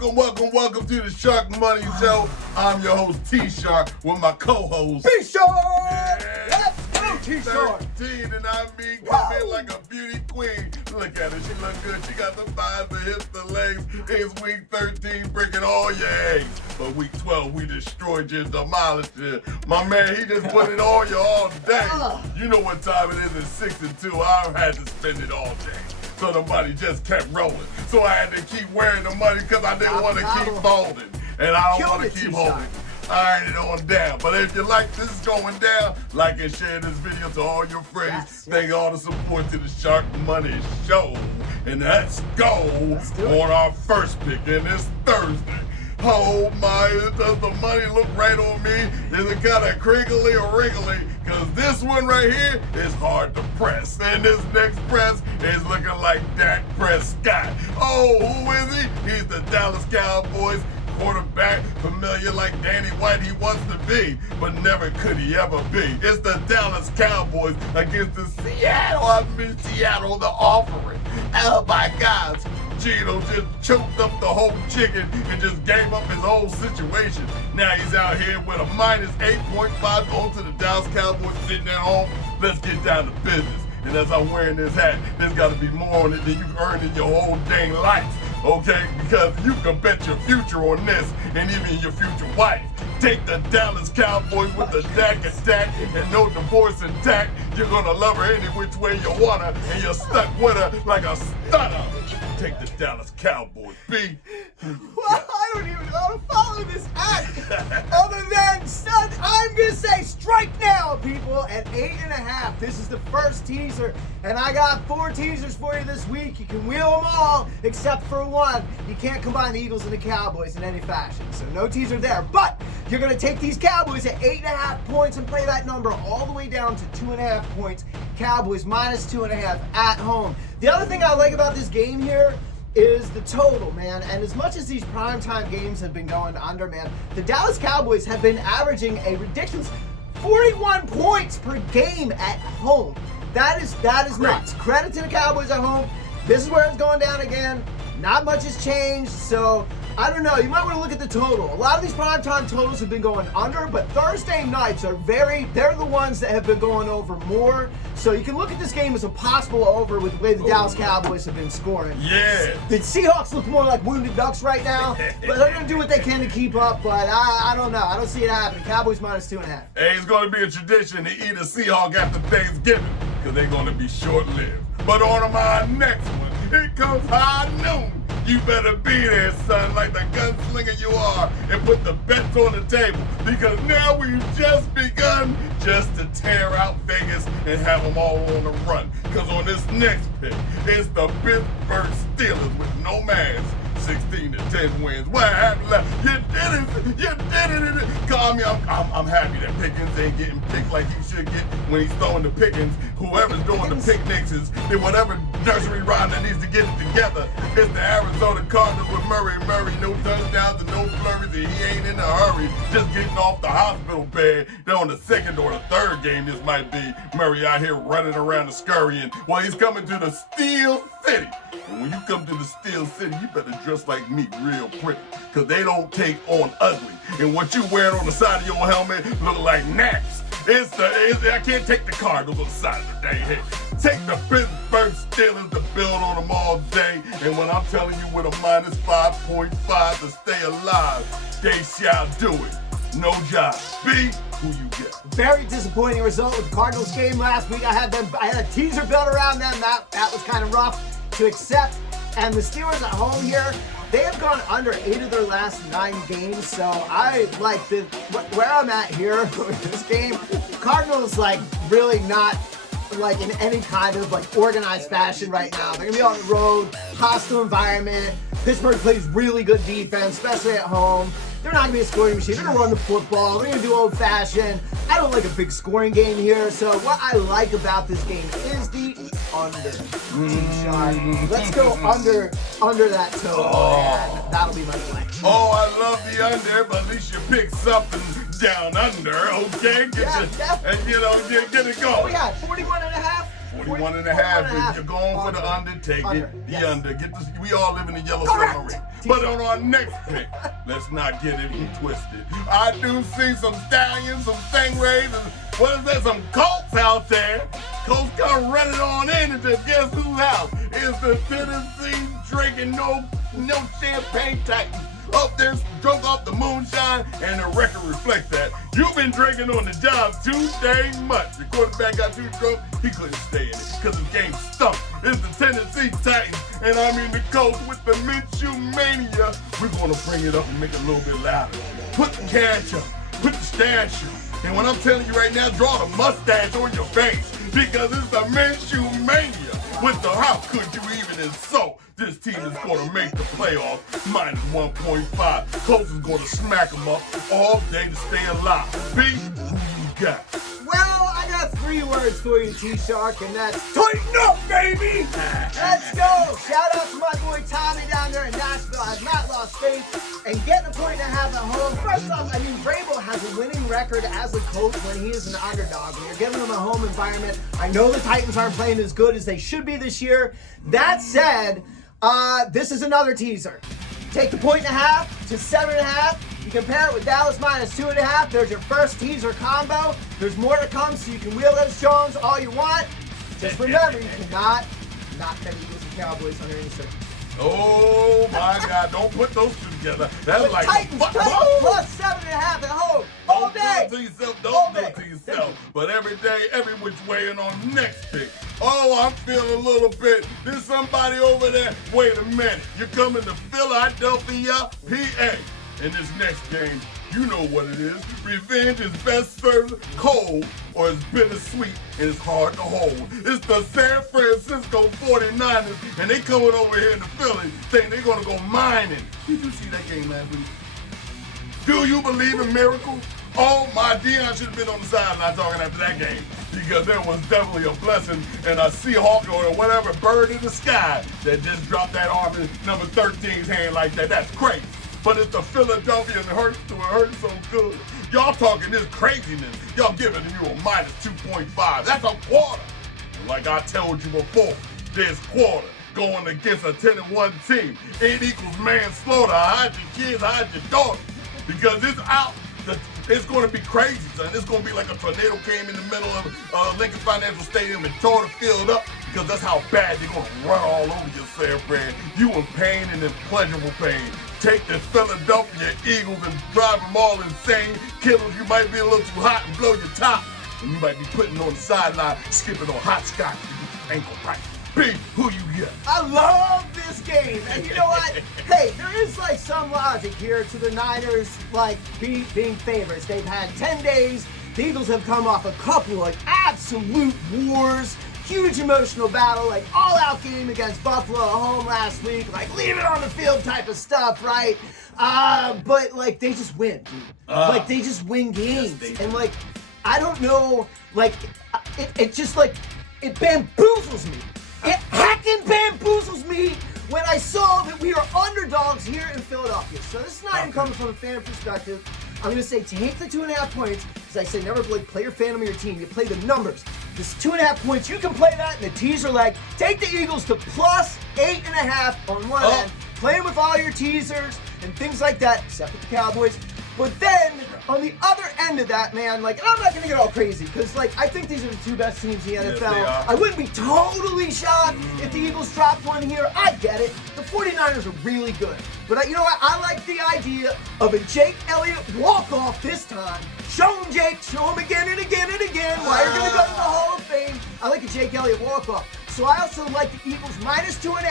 Welcome to the Sharkmoney Show. I'm your host, T-Shark, with my co-host, T-Shark! Let's go, T-Shark! 13, and I mean, come in like a beauty queen. Look at her, she look good. She got the thighs, the hips, the legs. It's week 13, breaking all your eggs. But week 12, we destroyed you, demolished you. My man, he just put it on you all day. You know what time it is, it's 6 and 2. I had to spend it all day. So the money just kept rolling. So I had to keep wearing the money because I didn't want to keep folding. And I don't want to keep holding. I ironed it on down. But if you like this is going down, like and share this video to all your friends. Thank all the support to the Sharkmoney Show. And let's go on our first pick. And it's Thursday. Oh my, does the money look right on me? Is it kind of crinkly or wrinkly? Because this one right here is hard to press. And this next press is looking like Dak Prescott. Oh, who is he? He's the Dallas Cowboys quarterback, familiar like Danny White he wants to be, but never could he ever be. It's the Dallas Cowboys against the Seattle, the Offering. Oh my gosh. Gino just choked up the whole chicken and just gave up his whole situation. Now he's out here with a minus 8.5 going to the Dallas Cowboys sitting at home. Let's get down to business. And as I'm wearing this hat, there's got to be more on it than you've earned in your whole dang life. Okay? Because you can bet your future on this and even your future wife. Take the Dallas Cowboys with the Dak attack and no divorce intact. You're going to love her any which way you want her, and you're stuck with her like a stunner. Take the Dallas Cowboys, B. Well, I don't even know how to follow this act. Other than, son, I'm going to say strike now, people, at 8.5. This is the first teaser, and I got 4 teasers for you this week. You can wheel them all, except for one. You can't combine the Eagles and the Cowboys in any fashion, so no teaser there. But you're going to take these Cowboys at 8.5 points and play that number all the way down to 2.5 points. Cowboys minus 2.5 at home. The other thing I like about this game here is the total, man. And as much as these primetime games have been going under, man, the Dallas Cowboys have been averaging a ridiculous 41 points per game at home. That is nuts. Credit to the Cowboys at home. This is where it's going down again. Not much has changed, so I don't know. You might want to look at the total. A lot of these primetime totals have been going under, but Thursday nights are they're the ones that have been going over more. So you can look at this game as a possible over with the way the Dallas Cowboys have been scoring. Yeah. The Seahawks look more like wounded ducks right now, but they're going to do what they can to keep up, but I don't know. I don't see it happening. Cowboys minus 2.5. Hey, it's going to be a tradition to eat a Seahawk after Thanksgiving because they're going to be short-lived. But on to my next one. Here comes high noon. You better be there, son, like the gunslinger you are, and put the bets on the table, because now we've just begun just to tear out Vegas and have them all on the run. Because on this next pick, it's the Pittsburgh Steelers with no mask. 16-10 wins. What happened left? You did it. Call me. I'm happy that Pickens ain't getting picked like he should get when he's throwing the Pickens. Whoever's doing the picnics is whatever nursery rhyme that needs to get it together. It's the Arizona Cardinals with Murray, no touchdowns and no flurries, and he ain't in a hurry. Just getting off the hospital bed. They're on the second or the third game. This might be Murray out here running around and scurrying. Well, he's coming to the Steel City. And when you come to the Steel City, you better dress like me real pretty, because they don't take on ugly. And what you wearing on the side of your helmet look like naps. I can't take the Cardinals on the side of the dang head. Take the Pittsburgh Steelers to build on them all day. And when I'm telling you with a minus 5.5 to stay alive, they shall do it. No job. B, who you get? Very disappointing result with the Cardinals game last week. I had a teaser built around them. That was kind of rough to accept. And the Steelers at home here, they have gone under 8 of their last 9 games. So I like where I'm at here with this game. Cardinals really not in any kind of organized fashion right now. They're gonna be on the road, hostile environment. Pittsburgh plays really good defense, especially at home. They're not going to be a scoring machine. They're going to run the football. They're going to do old-fashioned. I don't like a big scoring game here. So what I like about this game is the under. T-Shark. Let's go under that total, and that'll be my play. Oh, I love the under, but at least you pick something down under, okay? Get it going. What we got, 41.5? 41 and a half. You're going for the under. Take it. The under. We all live in the yellow submarine. But on our next pick, let's not get it twisted. I do see some stallions, some stingrays, and what is that? Some Colts out there. Colts come running on in and just guess who's house? It's the Tennessee drinking no champagne Titans. Up there, drunk off the moonshine, and the record reflects that. You've been drinking on the job too dang much. The quarterback got too drunk, he couldn't stay in it because his game stunk. It's the Tennessee Titans, and I'm in the Colts with the Minshew Mania. We're going to bring it up and make it a little bit louder. Put the cash up, put the stash up. And what I'm telling you right now, draw the mustache on your face because it's the Minshew Mania. With the how could you even insult? This team is going to make the playoffs minus 1.5. Colts is going to smack them up all day to stay alive. B, who you got? Well, I got 3 words for you, T-Shark, and that's tighten up, baby! Let's go! Shout out to my boy Tommy down there in Nashville. I've not lost faith. And getting a point and a half at home. First off, I mean, Vrabel has a winning record as a coach when he is an underdog. When you're giving him a home environment, I know the Titans aren't playing as good as they should be this year. That said, this is another teaser. Take the point and a half to 7.5. You compare it with Dallas minus 2.5. There's your first teaser combo. There's more to come, so you can wheel those Jones all you want. Just remember, you cannot not bet Eagles and Cowboys under any circumstances. Oh my God! Don't put those two together. That's But like Titans plus 7.5 at home all day. Don't do it to yourself. Don't do it to yourself. But every day, every which way, and on next pick. Oh, I'm feeling a little bit. There's somebody over there. Wait a minute. You're coming to Philadelphia, PA. In this next game, you know what it is. Revenge is best served cold or it's bittersweet and it's hard to hold. It's the San Francisco 49ers, and they coming over here to Philly saying they're going to go mining. Did you see that game last week? Do you believe in miracles? Oh, my Dion should have been on the sideline talking after that game because there was definitely a blessing and a Seahawk or whatever bird in the sky that just dropped that arm in number 13's hand like that. That's crazy. But it's the Philadelphia and it hurts so good. Y'all talking this craziness. Y'all giving you a minus 2.5. That's a quarter. And like I told you before, this quarter going against a 10-1 team. It equals manslaughter. Hide your kids, hide your daughters. Because it's out. It's going to be crazy, son. It's going to be like a tornado came in the middle of Lincoln Financial Stadium and tore the field up because that's how bad they're going to run all over you, Sam Brand. You in pain and in pleasurable pain. Take the Philadelphia Eagles and drive them all insane. Kittles, you might be a little too hot and blow your top. And you might be putting on the sideline, skipping on hopscotch to get your ankle right. B, who you get? I love this game. And you know what? Hey, there is like some logic here to the Niners like being favorites. They've had 10 days. The Eagles have come off a couple like absolute wars. Huge emotional battle, like all-out game against Buffalo at home last week, like leave it on the field type of stuff, right? But like they just win, dude. Like they just win games, and like I don't know, like it just like it bamboozles me. It hacking bamboozles me when I saw that we are underdogs here in Philadelphia. So this is not even coming from a fan perspective. I'm going to say take the 2.5 points. As I say, never play your fandom of your team. You play the numbers. This 2.5 points, you can play that in the teaser leg. Take the Eagles to plus 8.5 on one end. Play them with all your teasers and things like that, except with the Cowboys. But then, on the other end of that, man, like, I'm not going to get all crazy, because, like, I think these are the 2 best teams in the NFL. Yes, I wouldn't be totally shocked if the Eagles dropped one here. I get it. The 49ers are really good. But you know what? I like the idea of a Jake Elliott walk-off this time. Show him, Jake. Show him again and again and again why you're going to go to the Hall of Fame. I like a Jake Elliott walk-off. So I also like the Eagles minus 2.5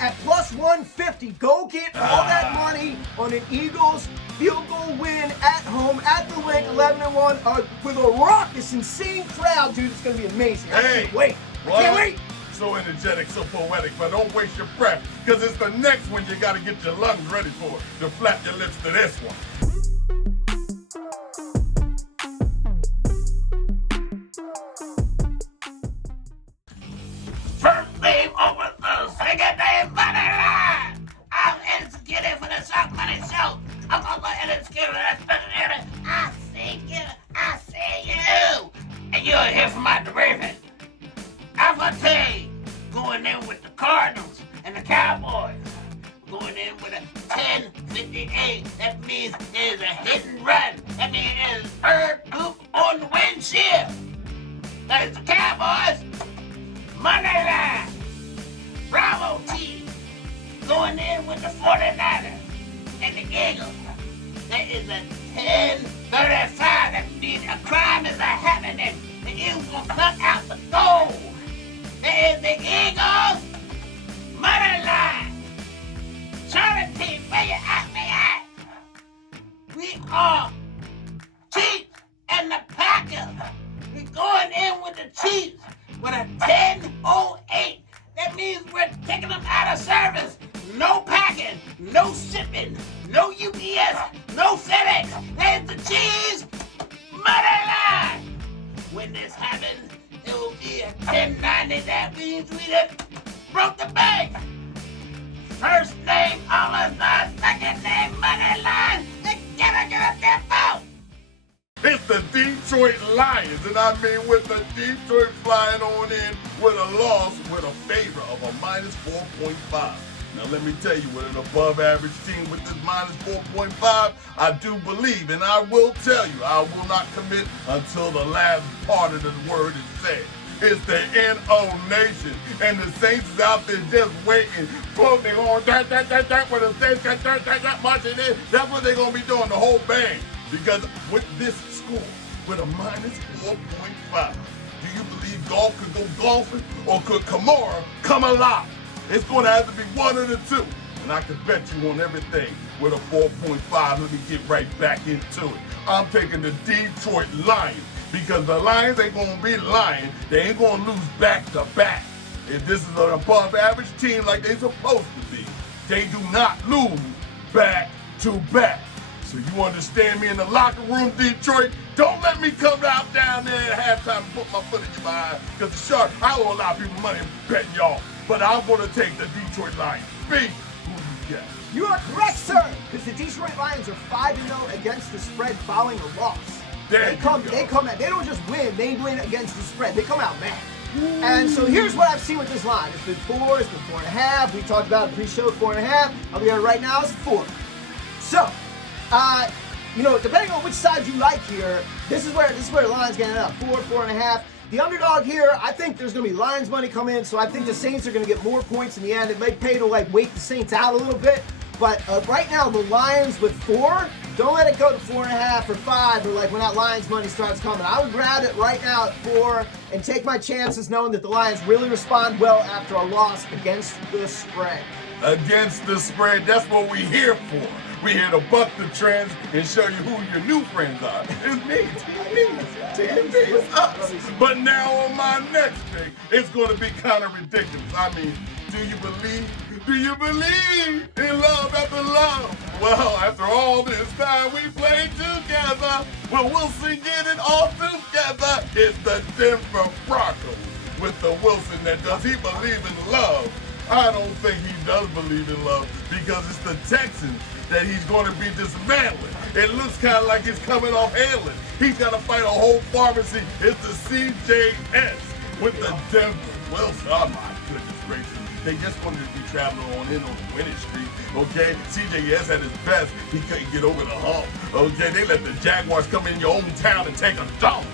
at plus 150. Go get all that money on an Eagles field goal win at home at the Link, 11-1, with a raucous, insane crowd, dude. It's gonna be amazing. I can't wait. I can't wait. So energetic, so poetic, but don't waste your breath, because it's the next one you gotta get your lungs ready for. To flap your lips to this one. First name over the second name money line. I'm executing for the Sharkmoney show. I'm on the executive special area. I see you. I see you. And you'll hear from my direction. I'm means there's a hit and run. That means there's bird poop on the windshield. That is the Cowboys. Money line. Bravo team. Going in with the 49ers and the Eagles. That is a 10-35. That means a crime is a happening. The Eagles will cut out the goal. That is the Eagles. Money line. Charlie team, where you at me at? We are Chiefs and the Packers. We're going in with the Chiefs with a 10-08. That means we're taking them out of service. No packing, no shipping, no UPS, no FedEx. There's the cheese money line. When this happens, it will be a 1090. That means we done broke the bank. First name All-Star, second name money line. They gotta get a tempo. It's the Detroit Lions, and I mean with the Detroit flying on in with a loss with a favor of a minus 4.5. Now let me tell you, with an above average team with this minus 4.5, I do believe, and I will tell you, I will not commit until the last part of the word is said. It's the NO Nation, and the Saints is out there just waiting, floating on dirt, with the Saints got dirt, marching in. That's what they're going to be doing, the whole bang. Because with this score, with a minus 4.5, do you believe golf could go golfing, or could Kamara come alive? It's going to have to be one of the two. And I can bet you on everything with a 4.5. Let me get right back into it. I'm taking the Detroit Lions because the Lions ain't going to be lying. They ain't going to lose back to back. If this is an above average team like they're supposed to be, they do not lose back to back. So you understand me in the locker room, Detroit? Don't let me come out down there at halftime and put my foot in your behind. Because the Shark, I owe a lot of people money betting y'all. But I'm going to take the Detroit Lions. B, who you got? You are correct, sir, because the Detroit Lions are 5-0 against the spread following a loss. They come out. They don't just win. They win against the spread. They come out mad. And so here's what I've seen with this line. It's been 4. It's been 4.5. We talked about it pre-show 4.5. I'll be here right now. It's 4. So, depending on which side you like here, this is where the line's getting up. 4, 4.5. The underdog here, I think there's going to be Lions money come in, so I think the Saints are going to get more points in the end. It might pay to wait the Saints out a little bit, but right now the Lions with 4, don't let it go to 4.5 or 5 or when that Lions money starts coming. I would grab it right now at 4 and take my chances knowing that the Lions really respond well after a loss against the spread. Against the spread, that's what we're here for. We're here to buck the trends and show you who your new friends are. It's me, TMB, it's us. But now on my next pick, it's going to be kind of ridiculous. I mean, do you believe in love after love? Well, after all this time we played together, well, Wilson get it all together. It's the Denver Broncos with the Wilson that does he believe in love? I don't think he does believe in love because it's the Texans that he's going to be dismantling. It looks kind of like he's coming off handling. He's got to fight a whole pharmacy. It's the CJS with the Denver Wilson. Oh my goodness gracious. They just wanted to be traveling on in on the winning streak. Okay, CJS at his best, he couldn't get over the hump. Okay, they let the Jaguars come in your own town and take a dump.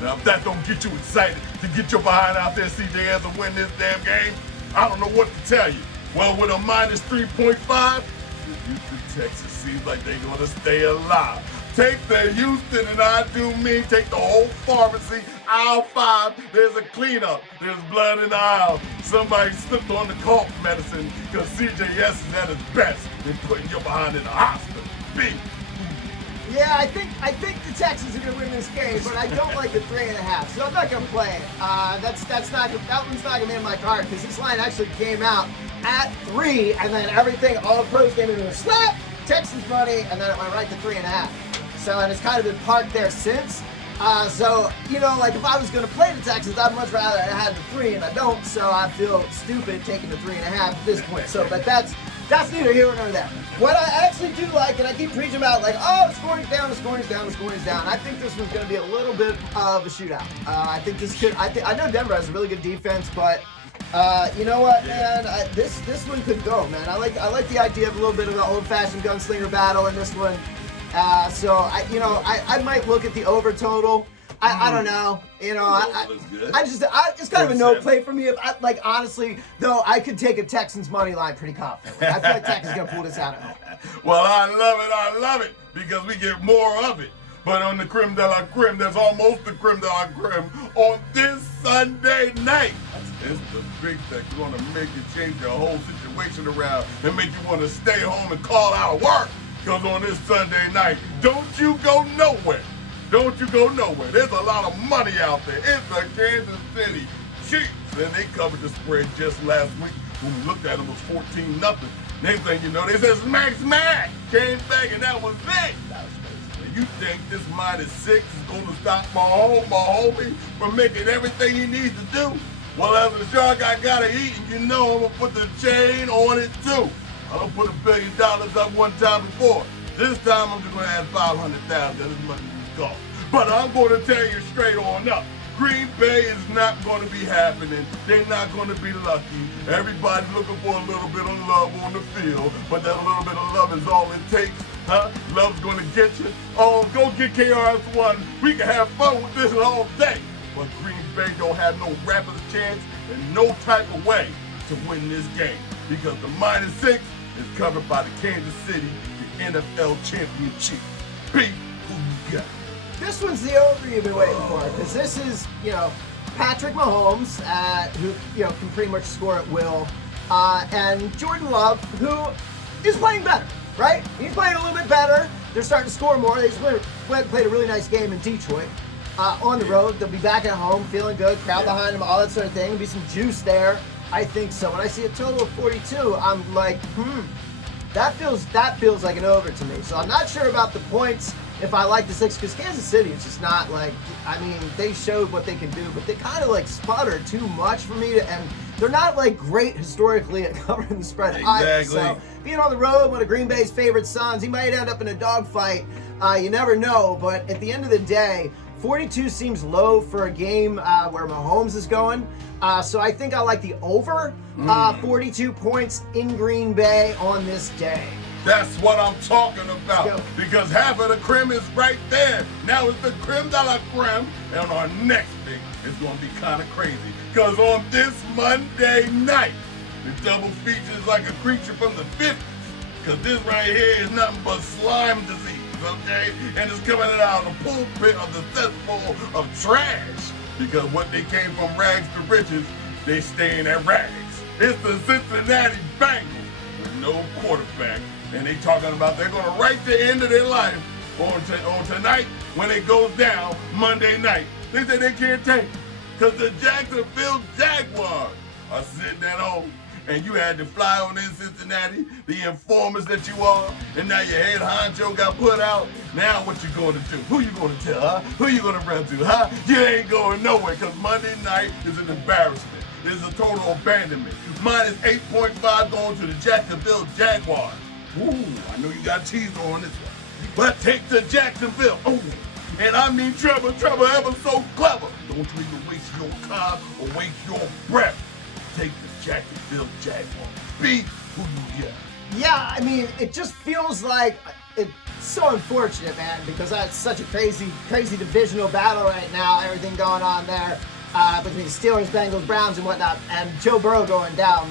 Now if that don't get you excited to get your behind out there, CJS, and win this damn game, I don't know what to tell you. Well, with a minus 3.5, Houston, Texas seems like they're going to stay alive. Take the Houston, and I do mean take the whole pharmacy. Aisle 5, there's a cleanup. There's blood in the aisle. Somebody slipped on the cough medicine because CJS is at his best in putting you behind in the hospital. B. Yeah, I think the Texans are going to win this game, but I don't like the 3.5, so I'm not going to play it. That one's not going to be in my card because this line actually came out at 3, and then everything, all the pros came into a slap, Texans money, and then it went right to 3.5. So, and it's kind of been parked there since. So, if I was going to play the Texans, I'd much rather have the 3, and I don't, so I feel stupid taking the 3.5 at this point. So, but that's neither here nor there. What I actually do like, and I keep preaching about, the scoring's down, the scoring's down, the scoring's down. I think this one's going to be a little bit of a shootout. I know Denver has a really good defense, but you know what, man? This one could go, man. I like the idea of a little bit of an old-fashioned gunslinger battle in this one. So I might look at the over total. I don't know. It's kind of a no play for me. Honestly, though, I could take a Texans money line pretty confidently. I feel like Texans gonna pull this out at home. Well, I love it because we get more of it. But on the creme de la creme, there's almost the creme de la creme on this Sunday night. It's the big thing. It's gonna make you change your whole situation around and make you want to stay home and call out of work. Because on this Sunday night, don't you go nowhere. Don't you go nowhere. There's a lot of money out there. It's the Kansas City Chiefs. And they covered the spread just last week. When we looked at it, it was 14-0. Next thing you know, they said smack. Came back and that was it. And you think this -6 is going to stop my homie from making everything he needs to do? Well, as a shark, I gotta eat, and you know I'm gonna put the chain on it too. I done put $1 billion up one time before. This time I'm just gonna add 500,000. That's as much as it costs. But I'm gonna tell you straight on up. Green Bay is not going to be happening. They're not going to be lucky. Everybody's looking for a little bit of love on the field, but that little bit of love is all it takes. Huh? Love's going to get you. Oh, go get KRS-One. We can have fun with this all day. But Green Bay don't have no rapid chance and no type of way to win this game because the -6 is covered by the Kansas City, the NFL Championship. Pete, who you got? This one's the over you've been waiting for, because this is, Patrick Mahomes, who, can pretty much score at will, and Jordan Love, who is playing better, right? He's playing a little bit better. They're starting to score more. They just played a really nice game in Detroit. On the road, they'll be back at home, feeling good, crowd behind them, all that sort of thing. There'll be some juice there. I think so. When I see a total of 42, I'm like, that feels like an over to me. So I'm not sure about the points. If I like the 6, because Kansas City is just not they showed what they can do, but they kind of sputter too much for me, and they're not great historically at covering the spread either. So being on the road, one of Green Bay's favorite sons, he might end up in a dogfight. You never know, but at the end of the day, 42 seems low for a game where Mahomes is going. So I think I like the over 42 points in Green Bay on this day. That's what I'm talking about. Because half of the creme is right there. Now it's the creme de la creme. And our next thing is going to be kind of crazy. Because on this Monday night, the double feature is like a creature from the 50s. Because this right here is nothing but slime disease, okay? And it's coming out of the pulpit of the cesspool of trash. Because what they came from rags to riches, they staying at rags. It's the Cincinnati Bengals with no quarterback. And they talking about they're going to write the end of their life on tonight when it goes down Monday night. They say they can't take it because the Jacksonville Jaguars are sitting at home. And you had to fly on in Cincinnati, the informers that you are, and now your head honcho got put out. Now what you going to do? Who you going to tell, huh? Who you going to run to, huh? You ain't going nowhere because Monday night is an embarrassment. It's a total abandonment. Minus 8.5 going to the Jacksonville Jaguars. Ooh, I know you got cheese on this one. But take the Jacksonville. Ooh. And I mean trouble ever so clever. Don't you even waste your time or waste your breath. Take the Jacksonville Jaguars. Be who you get. Yeah, I mean, it just feels like it's so unfortunate, man, because that's such a crazy divisional battle right now. Everything going on there between Steelers, Bengals, Browns, and whatnot, and Joe Burrow going down.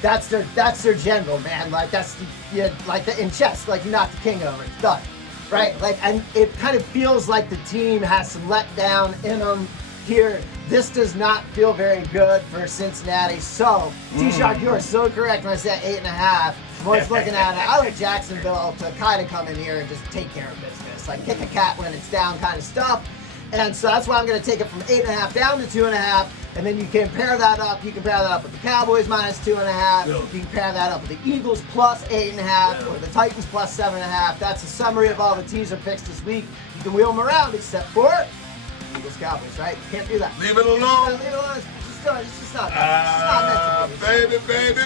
That's their general, man. That's in chess, you knock the king over, it's done, right? And it kind of feels like the team has some letdown in them here. This does not feel very good for Cincinnati. So, T-Shark, you are so correct when I said 8.5. I'm always looking at it. I like Jacksonville to kind of come in here and just take care of business, kick a cat when it's down kind of stuff. And so that's why I'm going to take it from 8.5 down to 2.5. And then you compare that up. You compare that up with the Cowboys minus 2.5. You compare that up with the Eagles plus 8.5 or the Titans plus 7.5. That's a summary of all the teaser picks this week. You can wheel them around except for Eagles Cowboys, right? You can't do that. Leave it alone. Leave it alone. It's just not meant to be. Baby.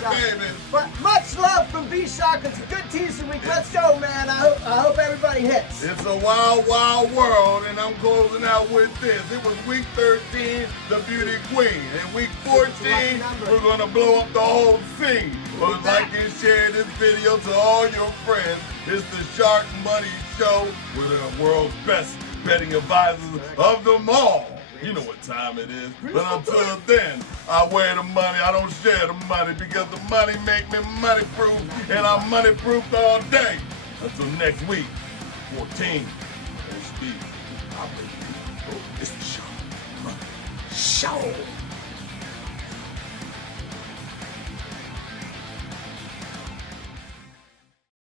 But much love from B-Shark. It's a good teaser week. Let's go, man. I hope everybody hits. It's a wild, wild world, and I'm closing out with this. It was week 13, the beauty queen. And week 14, we're going to blow up the whole scene. But like and share this video to all your friends. It's the Shark Money Show with the world's best betting advisors of them all. You know what time it is. But until then, I wear the money. I don't share the money because the money make me money-proof, and I'm money-proofed all day. Until next week, 14. Old Steve. It's the Shark Money Show.